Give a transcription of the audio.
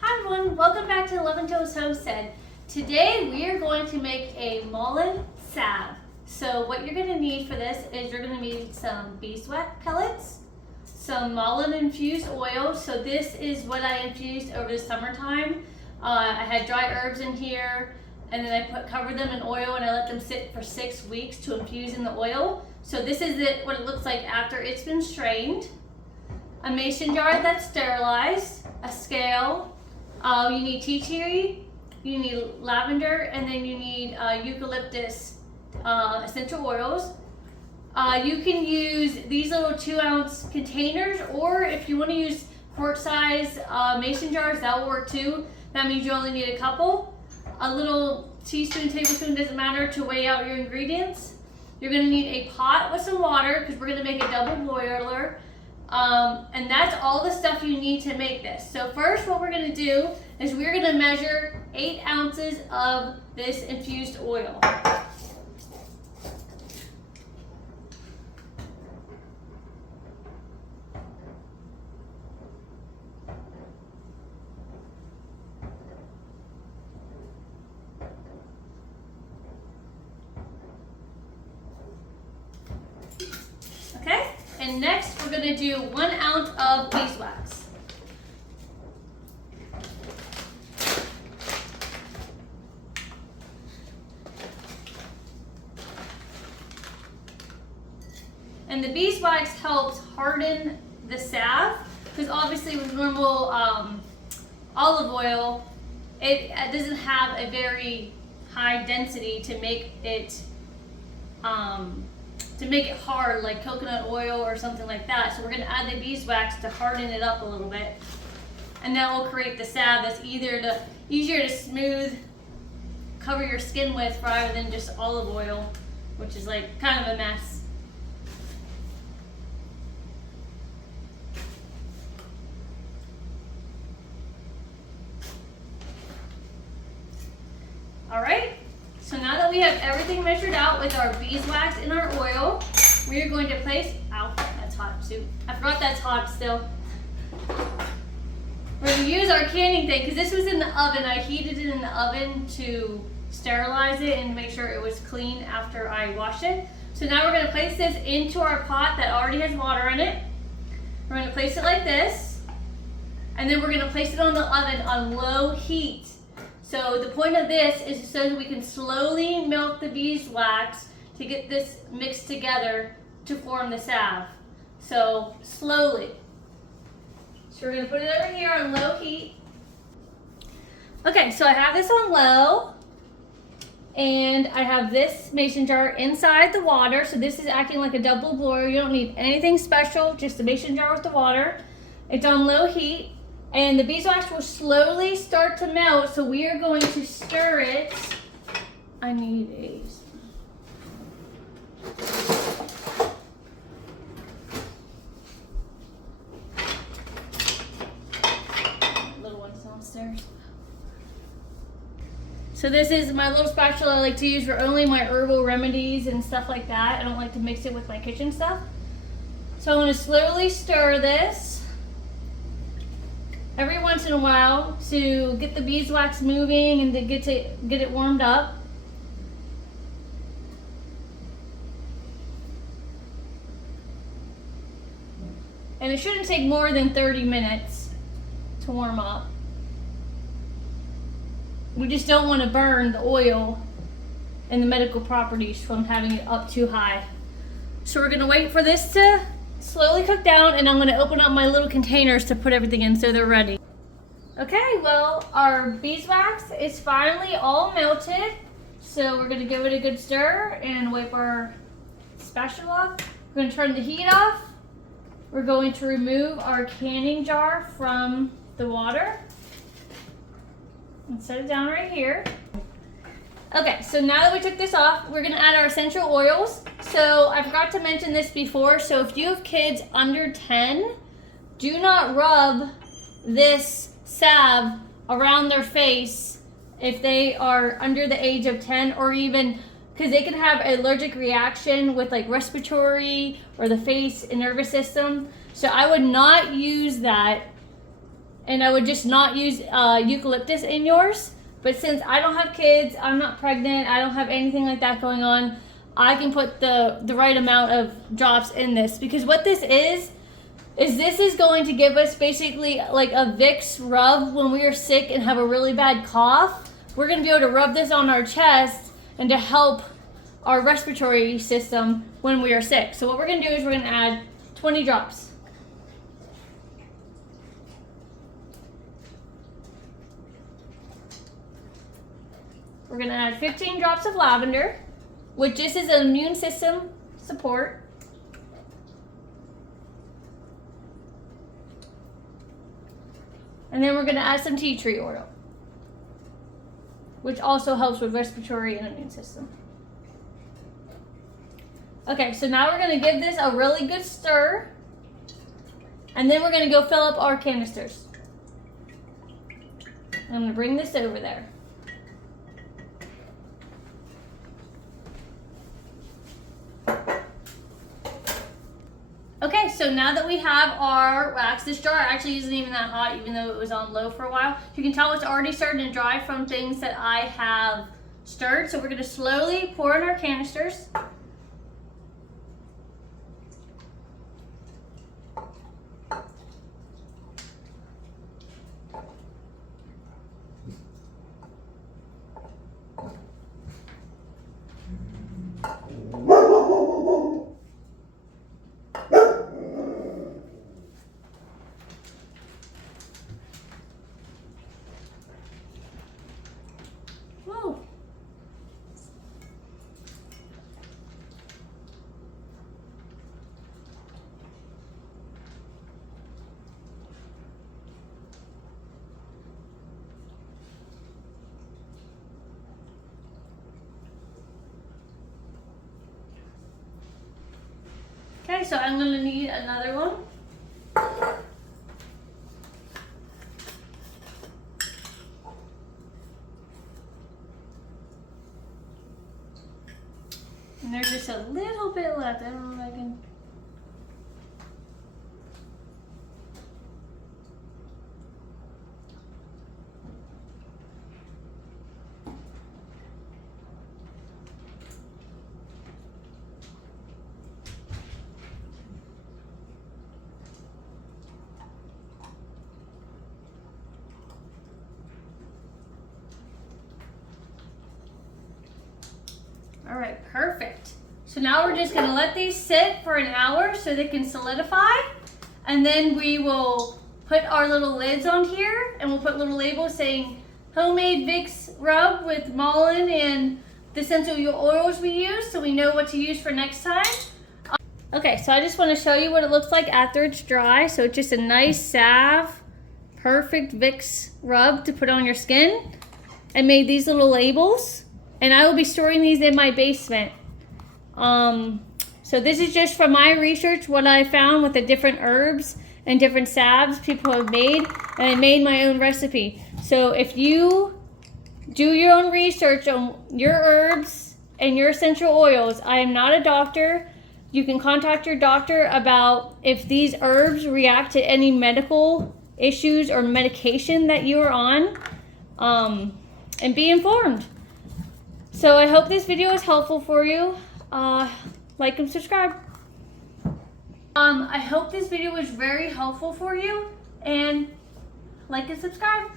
Hi everyone, welcome back to Love and Toast Homestead. Today we are going to make a mullein salve. So what you're going to need for this is you're going to need some beeswax pellets, some mullein infused oil. So this is what I infused over the summertime. I had dry herbs in here, and then I covered them in oil and I let them sit for 6 weeks to infuse in the oil. So this is what it looks like after it's been strained. A mason jar that's sterilized, a scale, you need tea tree, you need lavender, and then you need eucalyptus essential oils. You can use these little 2-ounce containers, or if you want to use quart size mason jars, that will work too. That means you only need a couple. A little teaspoon, tablespoon, doesn't matter, to weigh out your ingredients. You're going to need a pot with some water because we're going to make a double boiler. And that's all the stuff you need to make this. So first what we're going to do is we're going to measure 8 ounces of this infused oil. Okay, and next we're going to do 1 ounce of beeswax. And the beeswax helps harden the salve, because obviously with normal olive oil, it doesn't have a very high density to make it hard like coconut oil or something like that. So we're going to add the beeswax to harden it up a little bit, and that will create the salve that's easier to smooth, cover your skin with, rather than just olive oil, which is like kind of a mess. All right, so now that we have everything measured out with our beeswax and our oil, we are going to place, ow, that's hot too. I forgot that's hot still. We're going to use our canning thing, because this was in the oven. I heated it in the oven to sterilize it and make sure it was clean after I washed it. So now we're going to place this into our pot that already has water in it. We're going to place it like this, and then we're going to place it on the oven on low heat. So the point of this is so that we can slowly melt the beeswax to get this mixed together to form the salve. So slowly. So we're going to put it over here on low heat. Okay, so I have this on low, and I have this mason jar inside the water. So this is acting like a double boiler. You don't need anything special, just the mason jar with the water. It's on low heat. And the beeswax will slowly start to melt, so we are going to stir it. I need a little one's downstairs. So this is my little spatula I like to use for only my herbal remedies and stuff like that. I don't like to mix it with my kitchen stuff. So I'm going to slowly stir this every once in a while to get the beeswax moving and to get it warmed up. And it shouldn't take more than 30 minutes to warm up. We just don't want to burn the oil and the medical properties from having it up too high. So we're going to wait for this to slowly cook down, and I'm going to open up my little containers to put everything in so they're ready. Okay, well, our beeswax is finally all melted, so we're going to give it a good stir and wipe our spatula off. We're going to turn the heat off. We're going to remove our canning jar from the water and set it down right here. Okay, so now that we took this off, we're gonna add our essential oils. So I forgot to mention this before, so if you have kids under 10, do not rub this salve around their face if they are under the age of 10, or even because they can have an allergic reaction with like respiratory or the face and nervous system. So I would not use that, and I would just not use eucalyptus in yours. But since I don't have kids, I'm not pregnant, I don't have anything like that going on, I can put the right amount of drops in this, because what this is this is going to give us basically like a Vicks rub when we are sick and have a really bad cough. We're going to be able to rub this on our chest and to help our respiratory system when we are sick. So what we're going to do is we're going to add 20 drops. We're going to add 15 drops of lavender, which this is an immune system support. And then we're going to add some tea tree oil, which also helps with respiratory and immune system. Okay, so now we're going to give this a really good stir, and then we're going to go fill up our canisters. I'm going to bring this over there. Okay, so now that we have our wax, this jar actually isn't even that hot, even though it was on low for a while. You can tell it's already starting to dry from things that I have stirred. So we're going to slowly pour in our canisters. Okay, so I'm going to need another one. And there's just a little bit left. I don't know if I can. All right, perfect. So now we're just gonna let these sit for an hour so they can solidify. And then we will put our little lids on here, and we'll put little labels saying homemade Vicks rub with Mullein and the essential oils we use, so we know what to use for next time. Okay, so I just wanna show you what it looks like after it's dry. So it's just a nice salve, perfect Vicks rub to put on your skin. I made these little labels, and I will be storing these in my basement. So this is just from my research, what I found with the different herbs and different salves people have made, and I made my own recipe. So if you do your own research on your herbs and your essential oils, I am not a doctor. You can contact your doctor about if these herbs react to any medical issues or medication that you are on, and be informed. So I hope this video is helpful for you. Like and subscribe. I hope this video was very helpful for you, and like and subscribe.